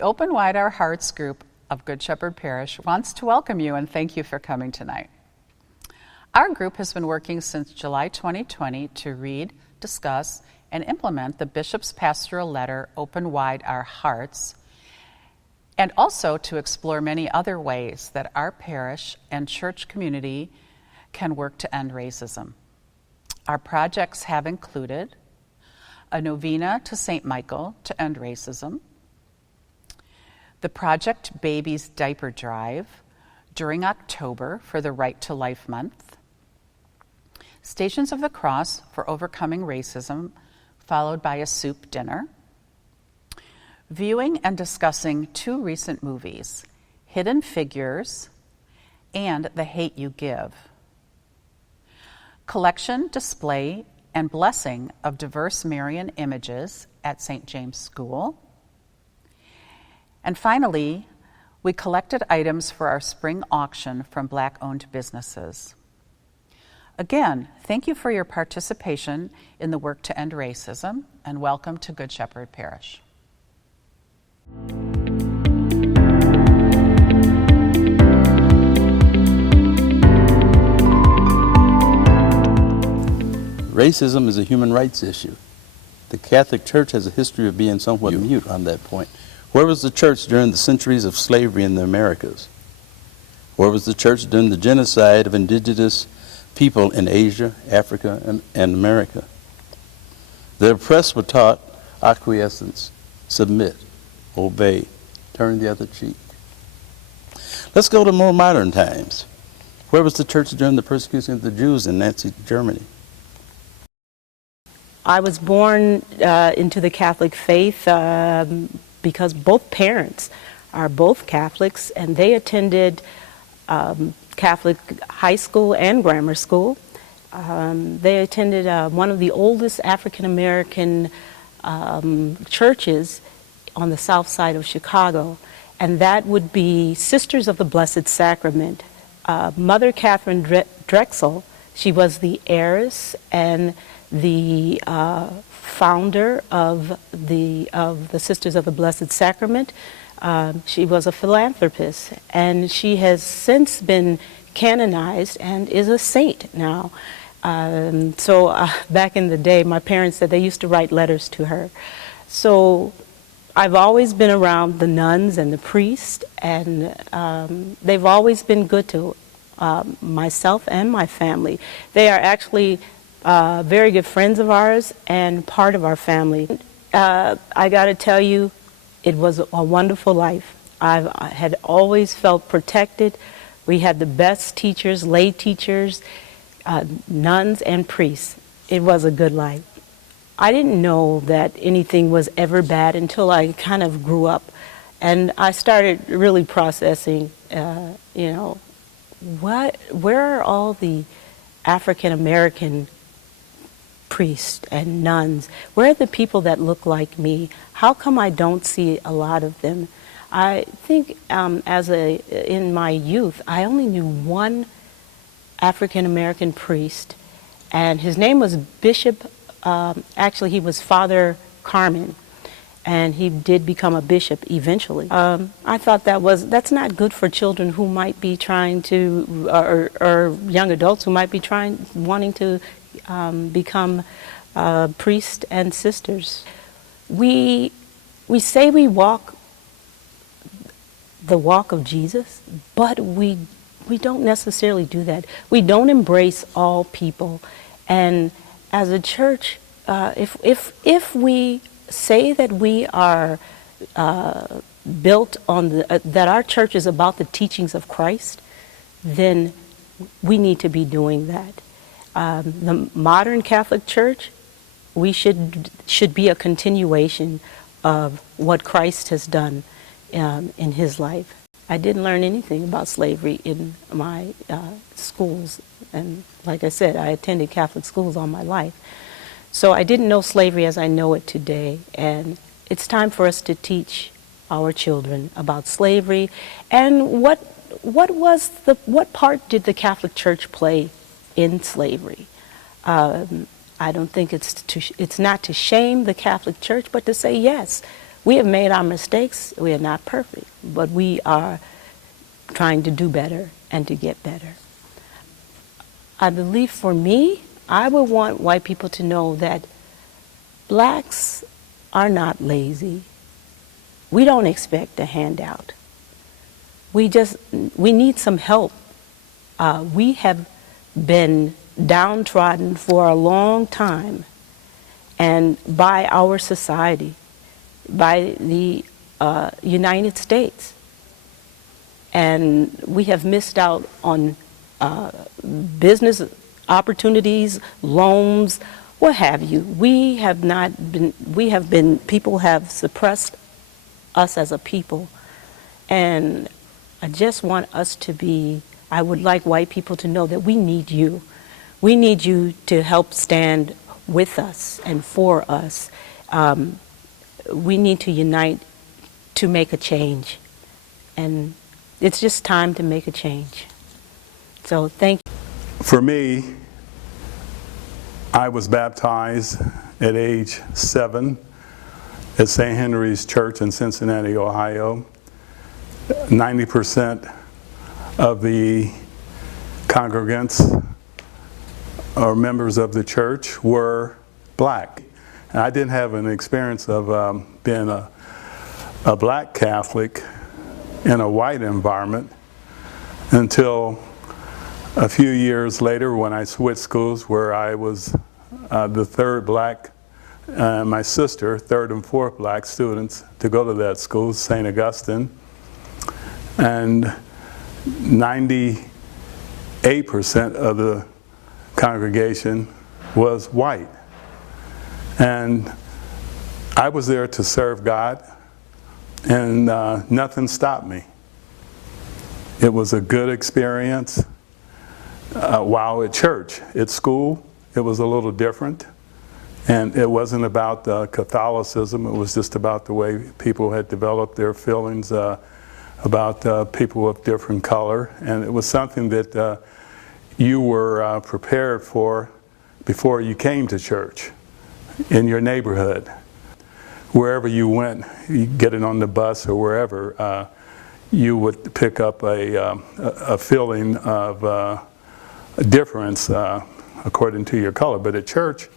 The Open Wide Our Hearts group of Good Shepherd Parish wants to welcome you and thank you for coming tonight. Our group has been working since July 2020 to read, discuss, and implement the Bishop's pastoral letter, Open Wide Our Hearts, and also to explore many other ways that our parish and church community can work to end racism. Our projects have included a novena to St. Michael to end racism, the Project Babies Diaper Drive during October for the Right to Life Month, Stations of the Cross for Overcoming Racism, followed by a soup dinner, viewing and discussing 2 recent movies, Hidden Figures and The Hate You Give, collection, display, and blessing of diverse Marian images at St. James School. And finally, we collected items for our spring auction from Black-owned businesses. Again, thank you for your participation in the work to end racism, and welcome to Good Shepherd Parish. Racism is a human rights issue. The Catholic Church has a history of being somewhat mute on that point. Where was the church during the centuries of slavery in the Americas? Where was the church during the genocide of indigenous people in Asia, Africa, and America? The oppressed were taught acquiescence, submit, obey, turn the other cheek. Let's go to more modern times. Where was the church during the persecution of the Jews in Nazi Germany? I was born into the Catholic faith because both parents are both Catholics, and they attended Catholic high school and grammar school. They attended one of the oldest African American churches on the south side of Chicago, and that would be Sisters of the Blessed Sacrament. Mother Catherine Drexel, she was the heiress and the founder of the Sisters of the Blessed Sacrament. She was a philanthropist, and she has since been canonized and is a saint now. So back in the day, my parents said they used to write letters to her. So I've always been around the nuns and the priests, and they've always been good to myself and my family. They are actually very good friends of ours and part of our family. I got to tell you, it was a wonderful life. I had always felt protected. We had the best teachers, lay teachers, nuns and priests. It was a good life. I didn't know that anything was ever bad until I kind of grew up, and I started really processing, where are all the African American priests and nuns? Where are the people that look like me? How come I don't see a lot of them? I think in my youth, I only knew one African American priest, and his name was Bishop, actually he was Father Carmen, and he did become a bishop eventually. I thought that's not good for children who might be trying to, or young adults who might be wanting to become priests and sisters. We say we walk the walk of Jesus, but we don't necessarily do that. We don't embrace all people, and as a church, if we say that we are built on that our church is about the teachings of Christ, then we need to be doing that. The modern Catholic Church, we should be a continuation of what Christ has done in his life. I didn't learn anything about slavery in my schools, and like I said, I attended Catholic schools all my life. So I didn't know slavery as I know it today, and it's time for us to teach our children about slavery and what part did the Catholic Church play in slavery. I don't think it's not to shame the Catholic Church, but to say yes, We have made our mistakes. We are not perfect, but we are trying to do better and to get better. I believe for me, I would want white people to know that blacks are not lazy. We don't expect a handout. We need some help. We have been downtrodden for a long time, and by our society, by the United States. And we have missed out on business opportunities, loans, what have you. People have suppressed us as a people. And I just want us to be, I would like white people to know that we need you. We need you to help stand with us and for us. We need to unite to make a change. And it's just time to make a change. So thank you. For me, I was baptized at age 7 at St. Henry's Church in Cincinnati, Ohio. 90% of the congregants or members of the church were black. And I didn't have an experience of being a black Catholic in a white environment until a few years later when I switched schools, where I was the third black, my sister, third and fourth black students to go to that school, St. Augustine. And 98% of the congregation was white. And I was there to serve God, and nothing stopped me. It was a good experience. While at church, at school, it was a little different. And it wasn't about Catholicism, it was just about the way people had developed their feelings about people of different color. And it was something that you were prepared for before you came to church, in your neighborhood. Wherever you went, you getting on the bus or wherever, you would pick up a feeling of difference according to your color. But at church,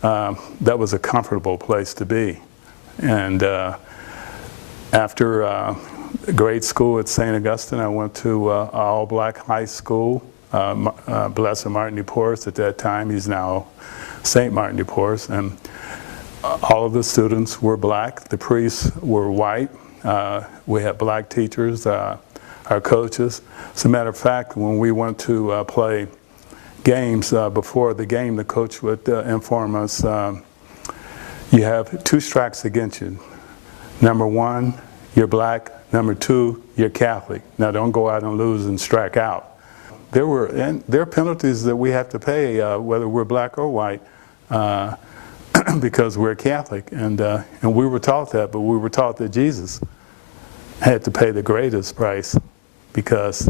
that was a comfortable place to be. And after grade school at St. Augustine, I went to all-black high school, Blessed Martin de Porres at that time. He's now St. Martin de Porres. And all of the students were black. The priests were white. We had black teachers, our coaches. As a matter of fact, when we went to play games, before the game, the coach would inform us, you have 2 strikes against you. Number 1, you're black. Number 2, you're Catholic. Now don't go out and lose and strike out. There are penalties that we have to pay, whether we're black or white, because we're Catholic. And we were taught that, but we were taught that Jesus had to pay the greatest price because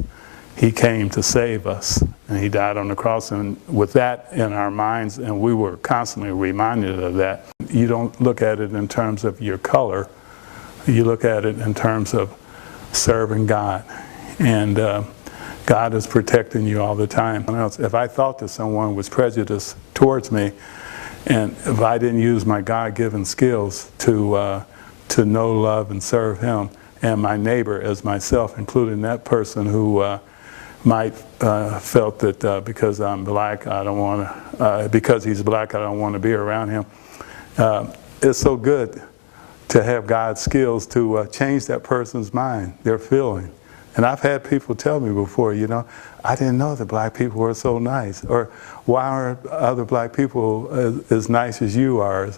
he came to save us, and he died on the cross. And with that in our minds, and we were constantly reminded of that, you don't look at it in terms of your color, you look at it in terms of serving God. And God is protecting you all the time. If I thought that someone was prejudiced towards me, and if I didn't use my God-given skills to know, love, and serve him, and my neighbor as myself, including that person who might felt that because I'm black, I don't want to, because he's black, I don't want to be around him. It's so good to have God's skills to change that person's mind, their feeling. And I've had people tell me before, you know, I didn't know that black people were so nice. Or why aren't other black people as nice as you are?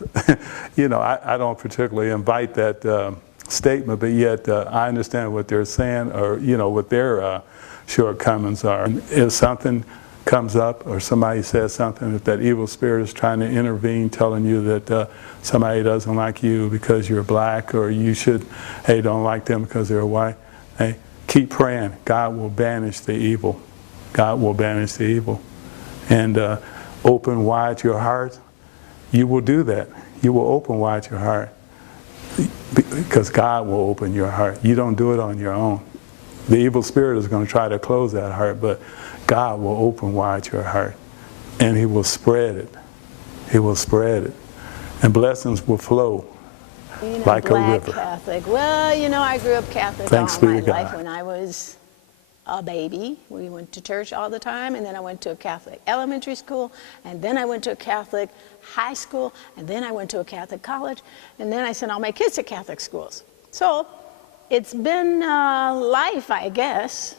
You know, I don't particularly invite that statement, but yet I understand what they're saying, or, you know, what their shortcomings are. If something comes up or somebody says something, if that evil spirit is trying to intervene, telling you that somebody doesn't like you because you're black, or you should, hey, don't like them because they're white, hey, keep praying. God will banish the evil. God will banish the evil. And open wide your heart. You will do that. You will open wide your heart. because God will open your heart. You don't do it on your own. The evil spirit is going to try to close that heart, but God will open wide your heart, and He will spread it. He will spread it, and blessings will flow like a river. Catholic. Well, I grew up Catholic Thanks all be my to God. life. When I was a baby, we went to church all the time, and then I went to a Catholic elementary school, and then I went to a Catholic high school, and then I went to a Catholic college, and then I sent all my kids to Catholic schools. So it's been life, I guess.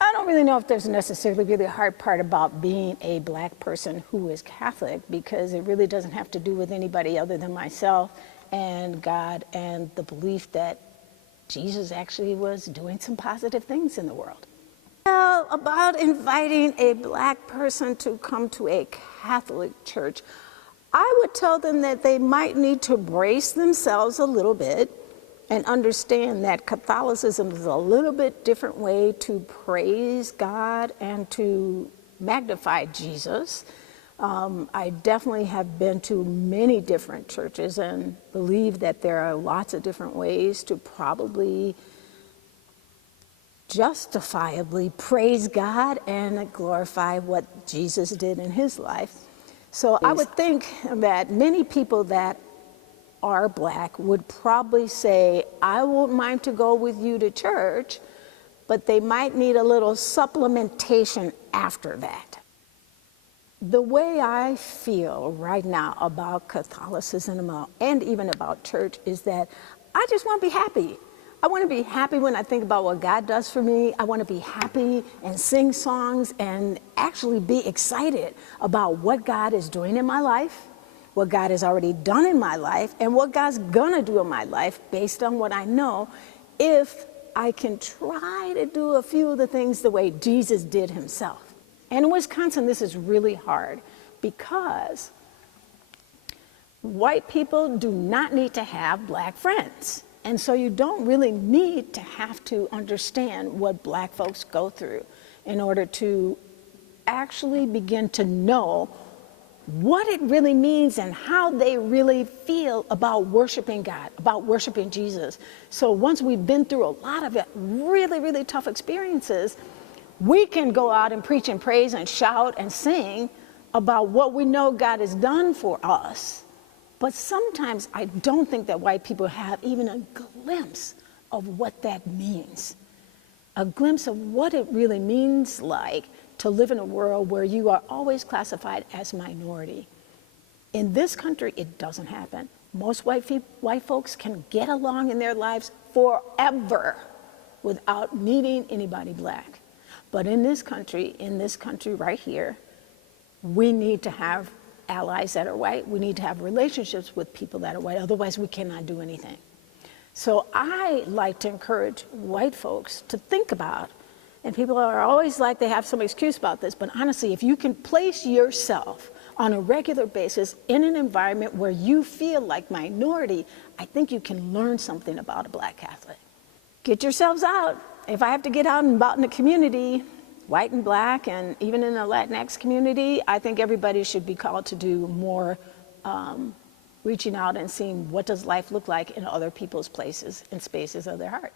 I don't really know if there's necessarily really a hard part about being a black person who is Catholic, because it really doesn't have to do with anybody other than myself and God and the belief that Jesus actually was doing some positive things in the world. Well, about inviting a black person to come to a Catholic church, I would tell them that they might need to brace themselves a little bit and understand that Catholicism is a little bit different way to praise God and to magnify Jesus. I definitely have been to many different churches and believe that there are lots of different ways to probably justifiably praise God and glorify what Jesus did in His life. So I would think that many people that are black would probably say, I won't mind to go with you to church, but they might need a little supplementation after that. The way I feel right now about Catholicism and even about church is that I just want to be happy. I want to be happy when I think about what God does for me. I want to be happy and sing songs and actually be excited about what God is doing in my life, what God has already done in my life, and what God's gonna do in my life based on what I know, if I can try to do a few of the things the way Jesus did Himself. And in Wisconsin, this is really hard because white people do not need to have black friends. And so you don't really need to have to understand what black folks go through in order to actually begin to know what it really means and how they really feel about worshiping God, about worshiping Jesus. So once we've been through a lot of really, really tough experiences, we can go out and preach and praise and shout and sing about what we know God has done for us. But sometimes I don't think that white people have even a glimpse of what that means, a glimpse of what it really means like to live in a world where you are always classified as minority. In this country, it doesn't happen. Most white folks can get along in their lives forever without meeting anybody black. But in this country right here, we need to have allies that are white. We need to have relationships with people that are white. Otherwise, we cannot do anything. So I like to encourage white folks to think about, and people are always like they have some excuse about this, but honestly, if you can place yourself on a regular basis in an environment where you feel like minority, I think you can learn something about a black Catholic. Get yourselves out. If I have to get out and about in the community, white and black, and even in the Latinx community, I think everybody should be called to do more reaching out and seeing what does life look like in other people's places and spaces of their heart.